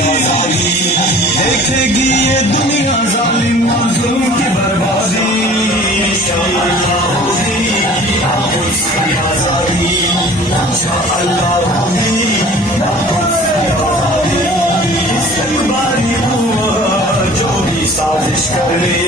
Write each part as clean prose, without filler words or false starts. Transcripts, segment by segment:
आजादी देखेगी ये दुनिया जालिम मज़लूम की बर्बादी। इंशाअल्लाह होगी उसकी आजादी, इंशाअल्लाह होगी उसकी आजादी। इस्तेमारी हुआ जो भी साजिश करे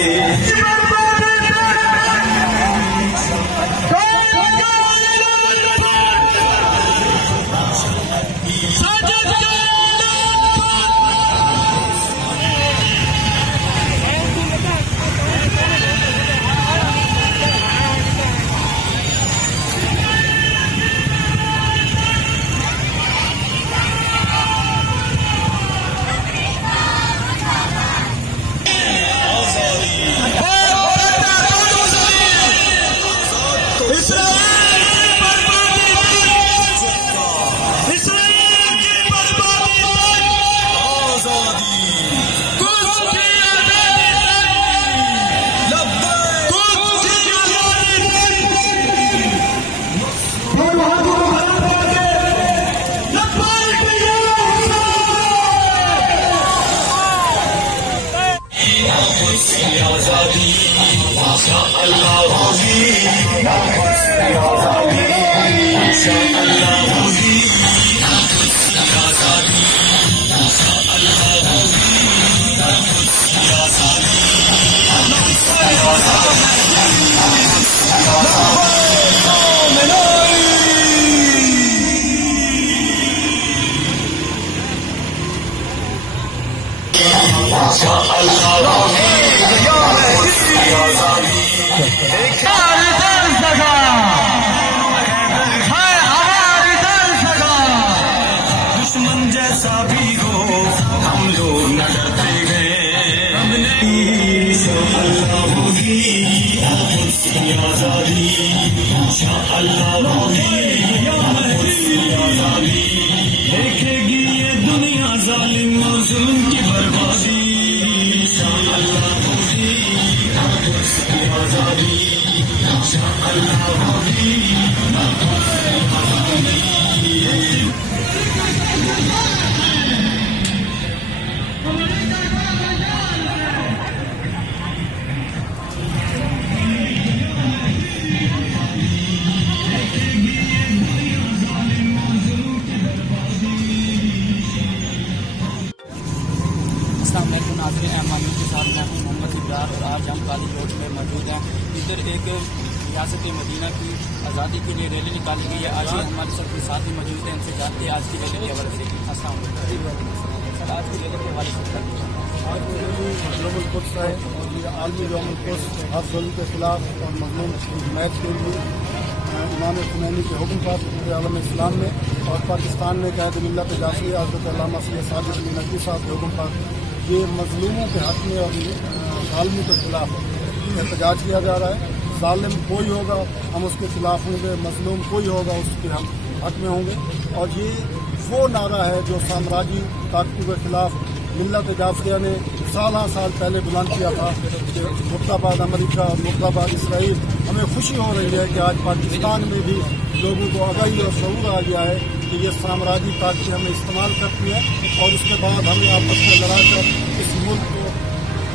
दुश्मन जैसा भी हो हम लोग न डरते हैं। हमने इंशाअल्लाह होगी उसकी आजादी, इंशाअल्लाह होगी उसकी आजादी। देखेगी ये दुनिया जालिम मज़लूम की बर्बादी। इंशाअल्लाह होगी उसकी आजादी, इंशाअल्लाह होगी उसकी आजादी। नाज़रीन के साथ मैं हूँ मोहम्मद इब्रार और आज हम काली रोड में मौजूद हैं। इधर एक रियासत मदीना की आज़ादी के लिए रैली निकाली गई है। आज हमारे सब साथ ही मौजूद हैं, इनसे जानते हैं आज की रैली के हवाले से। अस्सलाम वालेकुम सर, आज की रैली के हवाले से आज यौमुल कुद्स है और ये आलमी यौमुल कुद्स हर जुल्म के खिलाफ और मज़लूम हिमायत के लिए इमाम खुमैनी के हुक्म पर पूरे आलम इस्लाम में और पाकिस्तान में कायद मिल्लत जाफरी हज़रत अल्लामा सैयद सादिक अली नकवी साहब के हुक्म पर ये मज़लूमों के हक़ में और ज़ालिमों के खिलाफ एहतजाज किया जा रहा है। ज़ालिम कोई होगा हम उसके खिलाफ होंगे, मज़लूम कोई होगा उसके हम हक़ में होंगे। और ये वो नारा है जो साम्राज्य ताकतों के खिलाफ मिल्लत जाफरिया ने साल पहले बुलंद किया था कि मुर्दाबाद अमेरिका, मुर्दाबाद इसराइल। हमें खुशी हो रही है कि आज पाकिस्तान में भी लोगों को आगाही और शऊर आ गया है कि ये साम्राज्य ताकतें हमें इस्तेमाल करती है और उसके बाद हमें आपस में लड़ाकर इस मुल्क को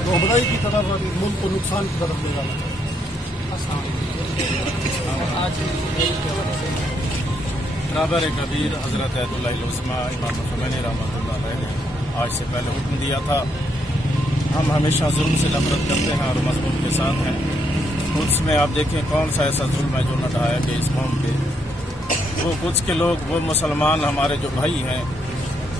दोहराई की तरफ और मुल्क को नुकसान की तरफ ले जाना चाहिए। बराबर कबीर हज़रत अयतुल्लाह उज़्मा इमाम खुमैनी रहमतुल्लाह अलैह ने आज से पहले हुक्म दिया था। हम हमेशा जुल्म से नफरत करते हैं और मज़लूम के साथ हैं। कुछ में आप देखें कौन सा ऐसा जुल्म है जो न ढाया गया इस कौम पे। वो कुछ के लोग, वो मुसलमान हमारे जो भाई हैं,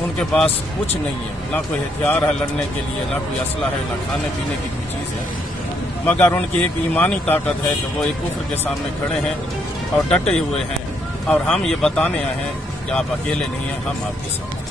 उनके पास कुछ नहीं है, ना कोई हथियार है लड़ने के लिए, ना कोई असला है, ना खाने पीने की कोई चीज़ है, मगर उनकी एक ईमानी ताकत है कि वो एक कुफ्र के सामने खड़े हैं और डटे हुए हैं। और हम ये बताने आए हैं कि आप अकेले नहीं हैं, हम आपके साथ हैं।